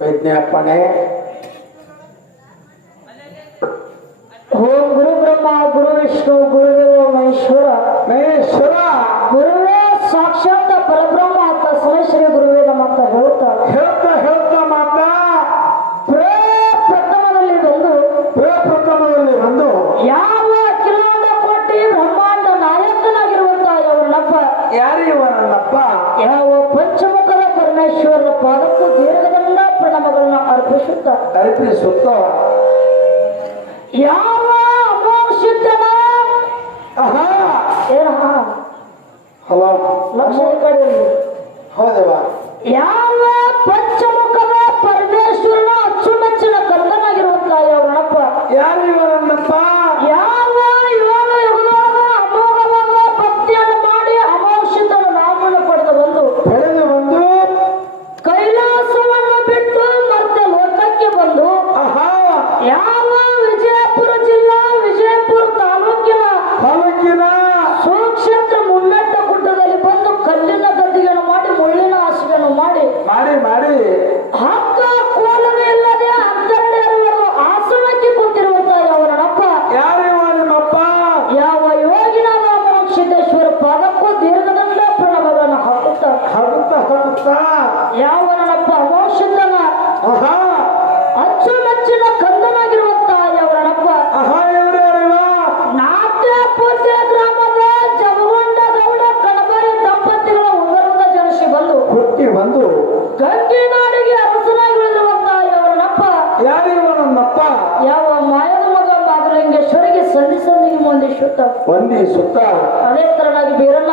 ವಿಜ್ಞಾಪನೆ. ಓಂ ಗುರು ಬ್ರಹ್ಮ ಗುರು ವಿಷ್ಣು ಗುರುದೇವ ಮಹೇಶ್ವರ ಮಹೇಶ್ವರ ಗುರುವೇ ಸಾಕ್ಷಾತ್ ಪರಬ್ರಹ್ಮ ತಸ್ಮೈ ಶ್ರೀ ಗುರುವೇ ನಮಃ ಅಂತ ಹೇಳ್ತಾ ಮಾತಾ ಪ್ರಥಮದಲ್ಲಿ ಬಂದು ಯಾವ ಅಖಿಲಾಂಡ ಕೋಟಿ ಬ್ರಹ್ಮಾಂಡ ನಾಯಕನಾಗಿರುವಂತಹ ಅವನಪ್ಪ ಯಾರಿವನಪ್ಪ ಯಾವ ಪಂಚಮುಖದ ಪರಮೇಶ್ವರನ ಪಾದಕ್ಕೂ ದೀರ್ಘದಂಡ ಪ್ರಣಾಮಗಳನ್ನ ಅರ್ಪಿಸುತ್ತ ಯಾವ ಅಮೋಕ್ಷಿತನ ಹಲೋ ಲಕ್ಷ್ಮೀ ಕಡೆ ಹೌದವಾ ಯಾವ ಪಂಚಮುಖದ ಪರಮೇಶ್ವರನ ಅಚ್ಚುಮೆಚ್ಚಿನ ಕಂದನಾಗಿರುವಂತಹ ಅವನಪ್ಪ ಯಾರಿವನಪ್ಪ ಯಾವ ಏಳು ಯುಗದೊಳಗ ಅಮೋಘವಾದ ಭಕ್ತಿಯನ್ನು ಮಾಡಿ ಅಮೋಕ್ಷಿತನ ನಾಮವನ್ನು ಪಡೆದು ಬಂದು ಕೈಲಾಸವನ್ನು ಬಿಟ್ಟು ಮತ್ತೆ ಲೋಕಕ್ಕೆ ಬಂದು ಯಾವ ವಿಜಯಪುರ ಜಿಲ್ಲಾ ವಿಜಯಪುರ ತಾಲೂಕಿನ ಸುಕ್ಷೇತ್ರ ಮುನ್ನಟ್ಟ ಗುಡ್ಡದಲ್ಲಿ ಬಂದು ಕಲ್ಲಿನ ಗದ್ದಿಗೆಯನ್ನು ಮಾಡಿ ಮುಳ್ಳಿನ ಹಾಸಿಗೆಯನ್ನು ಮಾಡಿ ಹಕ್ಕ ಕೋಲವೇ ಇಲ್ಲದೆ ಹತ್ತೆರಡು ಆಸನಕ್ಕೆ ಕೂತಿರುವಂತಹ ಅವನಪ್ಪ ಯಾವ ಯೋಗಿನಾದ ಮೋಕ್ಷಿತೇಶ್ವರ ಪಾದಕ್ಕೂ ದೀರ್ಘದಂಡ ಪ್ರಣವಗಳನ್ನು ಹಾಕುತ್ತಾ ಯಾವನಪ್ಪ ಅಮೋಕ್ಷಿತನ ಅಚ್ಚುಮೆಚ್ಚಿನ ಕಂದನಾಗಿರುವಂತಹ ಅವನಪ್ಪ ನಾಟ್ಯ ಪೂಜ್ಯ ಗ್ರಾಮದ ಜಮಗೊಂಡ ಗೌಡ ಕಣಬಾಯಿ ದಂಪತಿಗಳ ಉದರದ ಜನಿಸಿ ಬಂದು ಗಂಗಿನಾಡಿಗೆ ಅರಸನಾಗಿ ಉಳಿದಿರುವಂತಹ ಅವನಪ್ಪ ಯಾವ ಮಾಯದ ಮಗ ಮಾದಲಿಂಗೇಶ್ವರಿಗೆ ಸಂಧಿಗೆ ವಂದಿಸುತ್ತ ಅದೇ ತರನಾಗಿ ಬೀರಣ್ಣ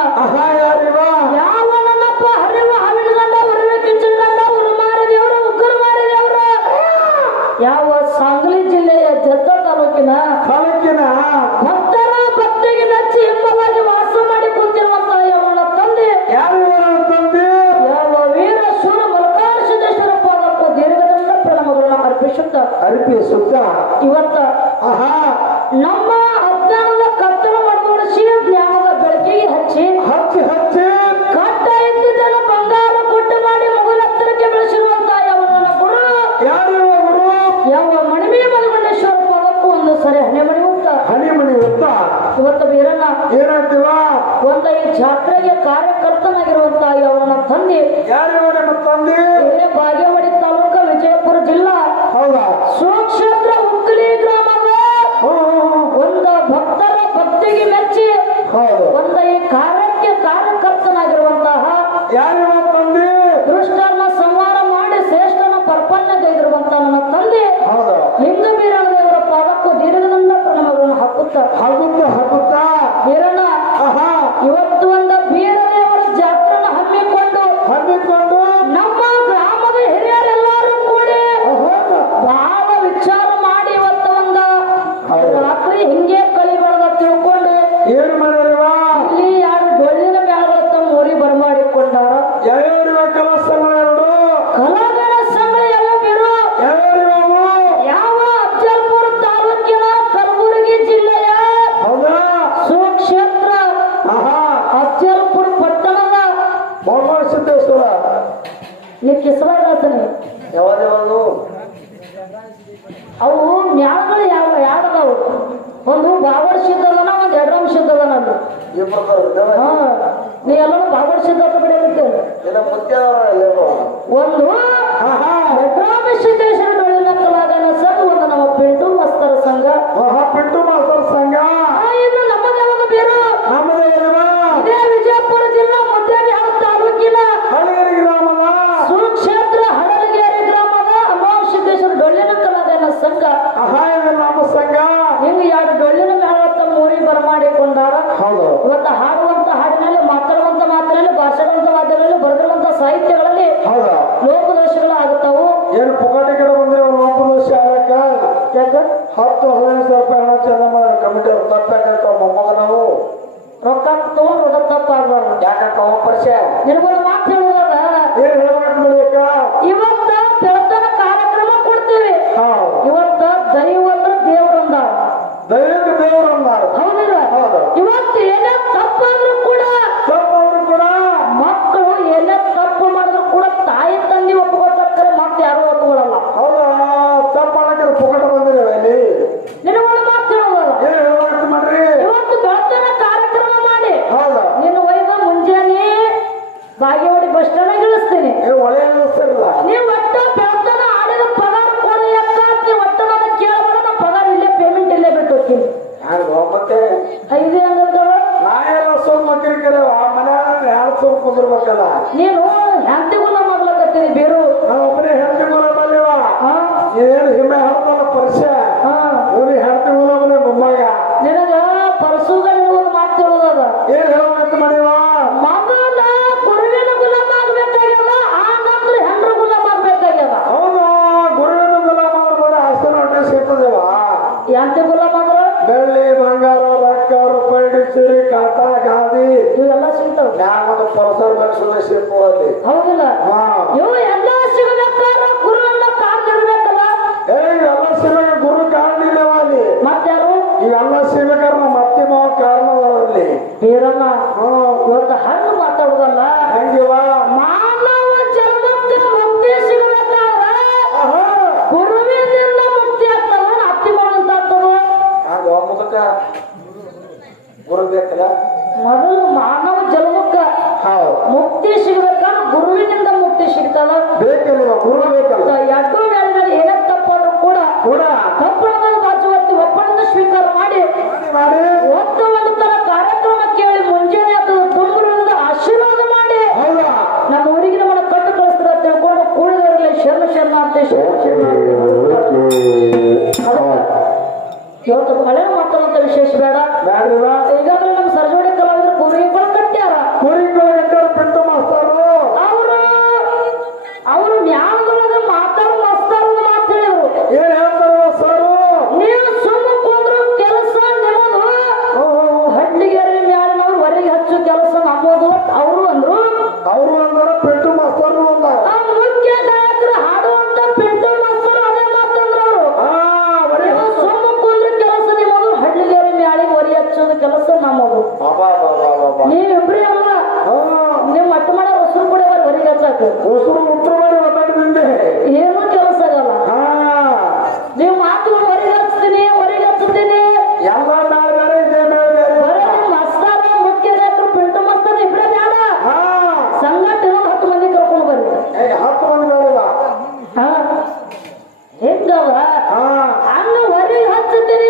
ಯಾವ ನನ್ನಪ್ಪ ಹರಿವ ಹಾವಿನ ಗಂಡ ಹೊರವೆ ಕಿಂಚನ ಗಂಡ ಉರುಮಾರಿ ದೇವರ ಉಗ್ರ ಮಾರಿ ದೇವರ ಯಾವ ಸಾಂಗ್ಲಿ ಜಿಲ್ಲೆಯ ಜತ್ತ ತಾಲೂಕಿನ ಭಕ್ತರ ಭಕ್ತಿಗೆ ಮೆಚ್ಚಿ ಹಿಂಬವಾಗಿ ವಾಸ ಮಾಡಿ ಕುಂತಿರುವಂತಹ ಅವನ ತಂದೆ ಯಾವ ವೀರ ಶೂರ ಮಲ್ಕಾರ್ಷದೇಶ್ವರ ಪಾದಕ್ಕೂ ದೀರ್ಘದಂಡ ಪ್ರಣಾಮಗಳನ್ನು ಅರ್ಪಿಸುತ್ತ ಇವತ್ತ ನಮ್ಮ ಅಜ್ಞಾನದ ಕತ್ತಲ ಮಡಗೂಡಿಸಿ ಜ್ಞಾನದ ಬೆಳಕಿಗೆ ಹಚ್ಚಿ ಕಟ್ಟ ಇದ್ದಿದ್ದನ್ನ ಬಂಗಾರ ಕೊಟ್ಟು ಮಾಡಿ ಮಗುಲತ್ತರಕ್ಕೆ ಬೆಳೆಸಿರುವಂತಹ ಅವನ ಗುರು ಯಾವ ಮಣಿಮೆ ಮಲಗೊಂಡೇಶ್ವರ ಪಾದಕ್ಕೂ ಒಂದು ಸರಿ ಹಣೆ ಮಣಿ ಇವತ್ತು ಬೀರಣ್ಣ ಒಂದ ಈ ಜಾತ್ರೆಗೆ ಕಾರ್ಯಕರ್ತನಾಗಿರುವಂತಹ ಅವನ ತಂದೆ ಬಾಗೇವಾಡಿ ತಾಲೂಕ ವಿಜಯಪುರ ಜಿಲ್ಲಾ ಸುಕ್ಷೇತ್ರ ಉಕ್ಕಲಿ ಗ್ರಾಮದ ಒಂದು ಭಕ್ತರ ಭಕ್ತಿಗೆ ಮೆಚ್ಚಿ ಒಂದ ಈ ಕಾರ್ಯಕ್ಕೆ ಕಾರ್ಯಕರ್ತನಾಗಿರುವಂತಹ ದುಷ್ಟರನ್ನ ಸಂಹಾರ ಮಾಡಿ ಶ್ರೇಷ್ಠನ ಪರ್ಪನ್ಯಗೈದಿರುವಂತಹ ನನ್ನ ತಂದೆ ಲಿಂಗ ಬೀರಣ್ಣ ದೇವರ ಪಾದಕ್ಕೂ ದೀರ್ಘದಂಡ ಪ್ರಣಾಮಗಳನ್ನು ಹಾಕುತ್ತಾ ಬೀರಣ್ಣ ಇವತ್ತು ಒಂದು ಬೀರದೇವರ ಜಾತ್ರೆನ ಹಮ್ಮಿಕೊಂಡು ನಮ್ಮ ಗ್ರಾಮದ ಹಿರಿಯರೆಲ್ಲರೂ ಕೂಡಿ ಬಹಳ ವಿಚಾರ ಮಾಡಿ ಇವತ್ತು ಒಂದು ರಾತ್ರಿ ಹಿಂಗೆ ಕಳಿಬಾರ್ದ ತಿಳ್ಕೊಂಡು ಇಲ್ಲಿ ಯಾರು ಡೊಳ್ಳಿನ ಮೇಳಗಳ ತಮ್ಮ ಊರಿ ಬರಮಾಡಿಕೊಂಡಾರ ಕಲಾಗಣ ಸಂಘ ಎಲ್ಲ ಬಿರು ಯಾವ ಅಫಜಲ್ಪುರ ತಾಲೂಕಿನ ಕಲಬುರಗಿ ಜಿಲ್ಲೆಯ ಸುಕ್ಷೇತ್ರ ಅಫಜಲ್ಪುರ ಪಟ್ಟಣದ ಸಿದ್ದೇಶ್ವರ ನೀ ಕಿಸಲಾಗತಾನೆ ಅವು ಮ್ಯಾಳಗಳು ಯಾವ್ದವು ಒಂದು ಬಾಬರ್ ಸಿದ್ಧದನ ಒಂದು ಎಡ್ರಮ್ ಸಿದ್ಧದನ ಅಲ್ಲಿ ನೀ ಎಲ್ಲರೂ ಬಾಬರ್ ಸಿದ್ಧದ ಬಿಡಿರ್ತೇವೆ ಒಂದು ಎಡ್ರಾಮ ಸಿದ್ದೇಶ್ವರ ಡೊಳ್ಳಿನ ಕಲಾಗಾನ ಸಂಘ ಒಂದು ನಮ್ಮ ಪಿಂಟು ಮಾಸ್ತರ ಸಂಘ ಇನ್ನು ನಮ್ಮದೇ ಒಂದು ಬೇರು ಇದೇ ವಿಜಯಪುರ ಜಿಲ್ಲಾ ಮುದ್ದೇಬಿಹಾಳ ತಾಲೂಕಿನ ಸುಕ್ಷೇತ್ರ ಹಡಲಗೇರಿ ಗ್ರಾಮದ ಅಮಾವಾಸ್ಯೇಶ್ವರ ಡೊಳ್ಳಿನ ಕಲಾಗಾನ ಸಂಘ ಹಿಂಗ ಎರಡು ಡೊಳ್ಳಿನ ಮೇಳ ತಮ್ಮ ಊರಿಗೆ ಬರಮಾಡಿಕೊಂಡಾರ ಇವತ್ತು ಹಾಡುವಂತ ಹಾಡಿನಲ್ಲಿ ಮಾತಾಡುವಂತ ಮಾತಿನಲ್ಲಿ ಭಾಷಣವಂತ ಮಾಧ್ಯಮಗಳಲ್ಲಿ ಬರೆದಿರುವಂತ ಸಾಹಿತ್ಯಗಳಲ್ಲಿ ಲೋಕದೋಷ ಏನು ಹಿಮ್ಮೆ ಹಾಡ್ತಾನ ಪರಿಚಯ ಹಾ ಇವ್ರಿಗೆ ಹೇಳ್ತೀವಿ ಅವನೇ ಮೊಮ್ಮಗ ನಿನಗ ಪರಸುಗಳಿಗೆ ಒಂದು ಮಾತು ಹೇಳೋದದ ಏನ್ ಹೇಳ್ಬೇಕು ಮಾಡಿವ ಮೊದಲ ಗುರುವಿನ ಗುಲಾಮ ಆಗ್ಬೇಕಾಗ್ಯದ ಆನಂತರ ಹೆಂಡ್ರ ಗುಲಾಮ ಆಗ್ಬೇಕಾಗ್ಯದ ಅವನು ಗುರುವಿನ ಗುಲಾಮ ಬರ ಹಸ್ತನ ಹೊಟ್ಟೆ ಸಿಗ್ತದೇವ ಎಂತ ಗುಲಾಮ ಆದ್ರ ಬೆಳ್ಳಿ ಬಂಗಾರ ರೊಕ್ಕ ರೂಪಾಯಿ ಸಿರಿ ಕಾಟ ಗಾದಿ ಇವೆಲ್ಲ ಸಿಗ್ತಾವ ನ್ಯಾಮದ ಪರಸರ್ ಮನುಷ್ಯನ ಸಿಗ್ತವ ಅಲ್ಲಿ ಹೌದಿಲ್ಲ ಹಾ ಇವು ಎಲ್ಲ ಸಿಗಬೇಕಾದ್ರ ಗುರುವನ್ನ ಕಾದಿರ್ಬೇಕಲ್ಲ ಏ ಎಲ್ಲ ಸಿಗಬೇಕು ಗುರು ಕಾರಣಿಲ್ಲವ ಅಲ್ಲಿ ಮತ್ತಾರು ಇವೆಲ್ಲ ಸಿಗ್ಬೇಕಾದ್ರೆ ನಮ್ಮ ಅತ್ತಿ ಮಾವ ಕಾರಣದಲ್ಲಿ ಬೀರಮ್ಮ ಇವತ್ತು ಹಣ್ಣು ಮಾತಾಡುದಲ್ಲ ಹೆಂಗಿವ ಮಾನವ ಜನ್ಮಕ್ಕೆ ಮುಕ್ತಿ ಸಿಗಬೇಕಾದ್ರೆ ಆಹಾ ಗುರುವಿನಿಂದ ಮುಕ್ತಿ ಆಗ್ತದ ಅತ್ತಿ ಅಂತ ಆಗ್ತದ ಆಗ ಮುದಕ ಗುರು ಬೇಕಲ್ಲ ಮೊದಲು ಮಾನವ ಜನ್ಮಕ್ಕ ಹೌದು ಮುಕ್ತಿ ಸಿಗಬೇಕಾದ್ರೆ ಗುರುವಿನಿಂದ ಮುಕ್ತಿ ಸಿಗ್ತದ ಬೇಕಲ್ವ ಗುರು ಬೇಕಲ್ಲ ಎರಡು ವೇಳೆಗಳಲ್ಲಿ ಏನೇ ತಪ್ಪಾದ್ರೂ ಕೂಡ ಕೂಡ ತಪ್ಪಳದ ಬಾಜುವತ್ತಿ ಒಪ್ಪಂದ ಸ್ವೀಕಾರ ಮಾಡಿ ಮಾಡಿ ಒಂದು ಒಂದು ತರ ಕಾರ್ಯಕ್ರಮ ಕೇಳಿ ಮುಂಜಾನೆ ಅಥವಾ ತುಂಬರಿಂದ ಆಶೀರ್ವಾದ ಮಾಡಿ ಹೌದಾ ನಮ್ಮ ಊರಿಗೆ ನಮ್ಮನ್ನ ಕಟ್ಟು ಕಳಿಸ್ತಾರೆ ಅಂತ ತಿಳ್ಕೊಂಡು ಕೂಡಿದವರಲ್ಲಿ ಶರಣ ಅಂತ ಶರಣ ಇವತ್ತು ಹಳೆ ಮಾತಾಡುವಂತ ವಿಶೇಷ ಬೇಡ ಬ್ಯಾಡ್ರಿವ ಈಗಾಗಲೇ ನಮ್ಮ ಸರ್ಜೋಡಿ ಕಲಾವಿದರು ಕುರಿಗಳು ಕಟ್ಟ್ಯಾರ ಕುರಿಗಳು ಗಂಟರು ಪಿಂಟು ಮಾಸ್ತರು ಅವರು ನ್ಯಾಯದೊಳಗ ಮಾತಾಡೋ ಮಾಸ್ತರು ಮಾತು ಹೇಳಿದ್ರು ಏನ್ ಹೇಳ್ತಾರ ಸರ್ ನೀವು ಸುಮ್ಮ ಕೂದ್ರು ಕೆಲಸ ನಿಮ್ಮದು ಹಳ್ಳಿಗೆರೆ ಮ್ಯಾಲಿನವ್ರು ಹೊರಗೆ ಹಚ್ಚು ಕೆಲಸ ನಮ್ಮದು ಅವರು ಅಂದ್ರು ಅವರು ಅಂದಾರ ಪಿಂಟು ಮಾಸ್ತರು ಅಂದಾರ ಆ ಮುಖ್ಯ ಗಾಯಕರು ಹಾಡುವಂತ ಪಿಂಟು ಮಾಸ್ತರು ಅದೇ ಮಾತಂದ್ರು ಅವರು ನೀವು ಸುಮ್ಮ ಕೂದ್ರು ಕೆಲಸ ನಿಮ್ಮದು ಹಳ್ಳಿಗೆರೆ ಮ್ಯಾಲಿಗೆ ಹೊರಗೆ ಹಚ್ಚೋದು ಕೆಲಸ ನಮ್ಮದು ನೀವಿಬ್ರಿ ಅಲ್ಲ ನೀವು ಮಟ್ಟ ಮಾಡೋ ಹೊಸರು ಕೂಡ ಹೊರಗೆ ಹಚ್ಚಾಕ ಉಸುರು ಉತ್ತರ ಮಾತಾಡಿದಿಂದೆ ಏನೂ ಕೆಲಸ ಆಗಲ್ಲ ನೀವು ಮಾತು ಹೊರಗೆ ಹಚ್ತೀನಿ ಎಲ್ಲ ನಾಳೆ ಬೇರೆ ಇದೇ ಮೇಲೆ ಬೇರೆ ಬರೀ ಮಸ್ತಾರ ಮುಖ್ಯ ಗಾಯಕರು ಪಿಂಟು ಮಾಸ್ತರ ಇಬ್ರೇ ಬೇಡ ಹಾ ಸಂಗಟ 10 ಮಂದಿ ಕರ್ಕೊಂಡು ಬರ್ರಿ 10 ಮಂದಿ ಬೇಡ ಹಾ ಹೆಂಗವ ಹಾ ಹಂಗ ಹೊರಗೆ ಹಚ್ಚುತ್ತೀನಿ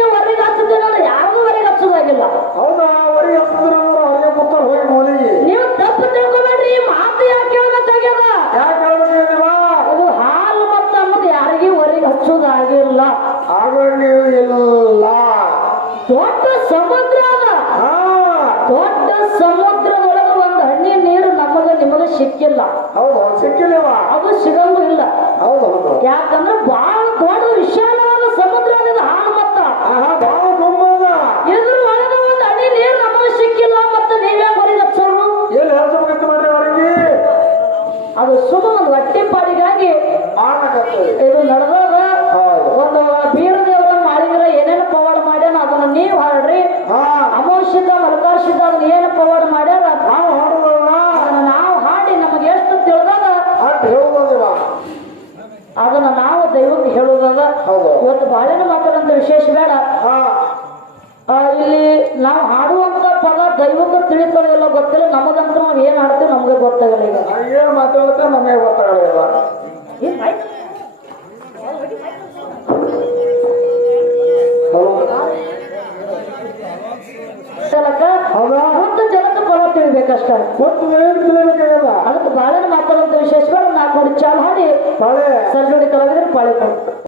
ಅಂದ್ರೆ ಯಾರಿಗೂ ಹೊರಗೆ ಹಚ್ಚೋದಾಗಿಲ್ಲ ಹೌದಾ ಹೊರಗೆ ಹತ್ತಿದ್ರು ಹೊರಗೆ ಕೂತಾರೆ ಹೋಗಿ ಮೂಲಿಗೆ ನೀವು ತಪ್ಪು ತಿಳ್ಕೊಬೇಡ್ರಿ ಈ ಮಾತು ಯಾಕೆ ಹೇಳ್ಬೇಕಾಗ್ಯದ ಯಾಕೆ ಹೇಳ್ಬೇಕಿದೀವಾ ಅದು ಹಾಲು ಮತ್ತು ಅನ್ನೋದು ಯಾರಿಗೂ ಹೊರಗೆ ಹಚ್ಚೋದಾಗಿಲ್ಲ ಆಗ ನೀವು ಇಲ್ಲ ದೊಡ್ಡ ಸಮುದ್ರ ಅದ ಹಾ ದೊಡ್ಡ ಸಮುದ್ರದೊಳಗೆ ಒಂದು ಹಣ್ಣಿ ನೀರು ನಿಮಗೆ ಸಿಕ್ಕಿಲ್ಲ ಹೌದು ಸಿಕ್ಕಿಲ್ಲವಾ ಅದು ಸಿಗಂಗೂ ಇಲ್ಲ ಹೌದು ಹೌದು ಯಾಕಂದ್ರೆ ಬಹಳ ದೊಡ್ಡ ವಿಶಾಲವಾದ ಸಮುದ್ರ ಇದೆ ಹಾಲು ಮತ್ತ ಆಹಾ ಬಾಳ ಗುಮ್ಮದ ಇದ್ರ ಒಳಗೆ ಒಂದು ಹನಿ ನೀರು ನಮಗೆ ಸಿಕ್ಕಿಲ್ಲ ಮತ್ತೆ ನೀವೇ ಹೊರಗೆ ಹಚ್ಚೋರು ಎಲ್ಲಿ ಹೇಳ್ಸಬೇಕಂತ ಮಾಡ್ರಿ ಅವರಿಗೆ ಅದು ಸುಮ್ಮ ಒಂದು ಹೊಟ್ಟೆ ಪಾಡಿಗಾಗಿ ಮಾಡಕತ್ತೇವೆ ಇದು ನಡೆದಾಗ ಹೌದು ಒಂದು ಬೀರ ದೇವರ ಮಾಳಿಗರ ಏನೇನು ಪವಾಡ ಮಾಡ್ಯಾನ ಅದನ್ನ ನೀವು ಹಾಡ್ರಿ ಹಾ ಅಮೋಷಿದ್ದ ಮಲಕಾರ್ಷಿದ್ದ ಅದನ್ನ ಏನು ಪವಾಡ ಮಾಡ್ಯಾರ ನಾವು ಹಾಡುದಲ್ಲ ಅದನ್ನ ನಾವು ಹಾಡಿ ನಮಗೆ ಎಷ್ಟು ತಿಳಿದಾಗ ಅಟ್ ಹೇಳುದಿವ ಅದನ್ನ ನಾವು ದೈವಕ್ಕೆ ಹೇಳುವಾಗ ಹೌದು ಇವತ್ತು ಬಾಳೆನ ಮಾತಾಡಂತ ವಿಶೇಷ ಬೇಡ ಹಾ ಇಲ್ಲಿ ನಾವು ಹಾಡುವಂತ ಪದ ದೈವಕ್ಕೆ ತಿಳಿತಾರೋ ಇಲ್ಲ ಗೊತ್ತಿಲ್ಲ ನಮಗಂತೂ ನಾವು ಏನ್ ಹಾಡ್ತೀವಿ ನಮ್ಗೆ ಗೊತ್ತಾಗಲ್ಲ ಈಗ ಏನ್ ಮಾತಾಡುತ್ತೆ ನಮಗೆ ಗೊತ್ತಾಗಲಿಲ್ಲ ಹೌದಾ ಮುಂದೆ ಜನಕ್ಕೆ ಪದ ತಿಳಿಬೇಕಷ್ಟ ಗೊತ್ತು ಏನು ತಿಳಿಬೇಕಾಗಲ್ಲ ಅದಕ್ಕೆ ಬಾಳೆನ ಮಾತಾಡುವಂತ ವಿಶೇಷ ಬೇಡ 4 ನೋಡಿ ಚಾಲ್ ಹಾಡಿ ಬಾಳೆ ಸರ್ಜೋಡಿ ಕಲಾವಿದರು ಪಾಳಿ ಕೊಡು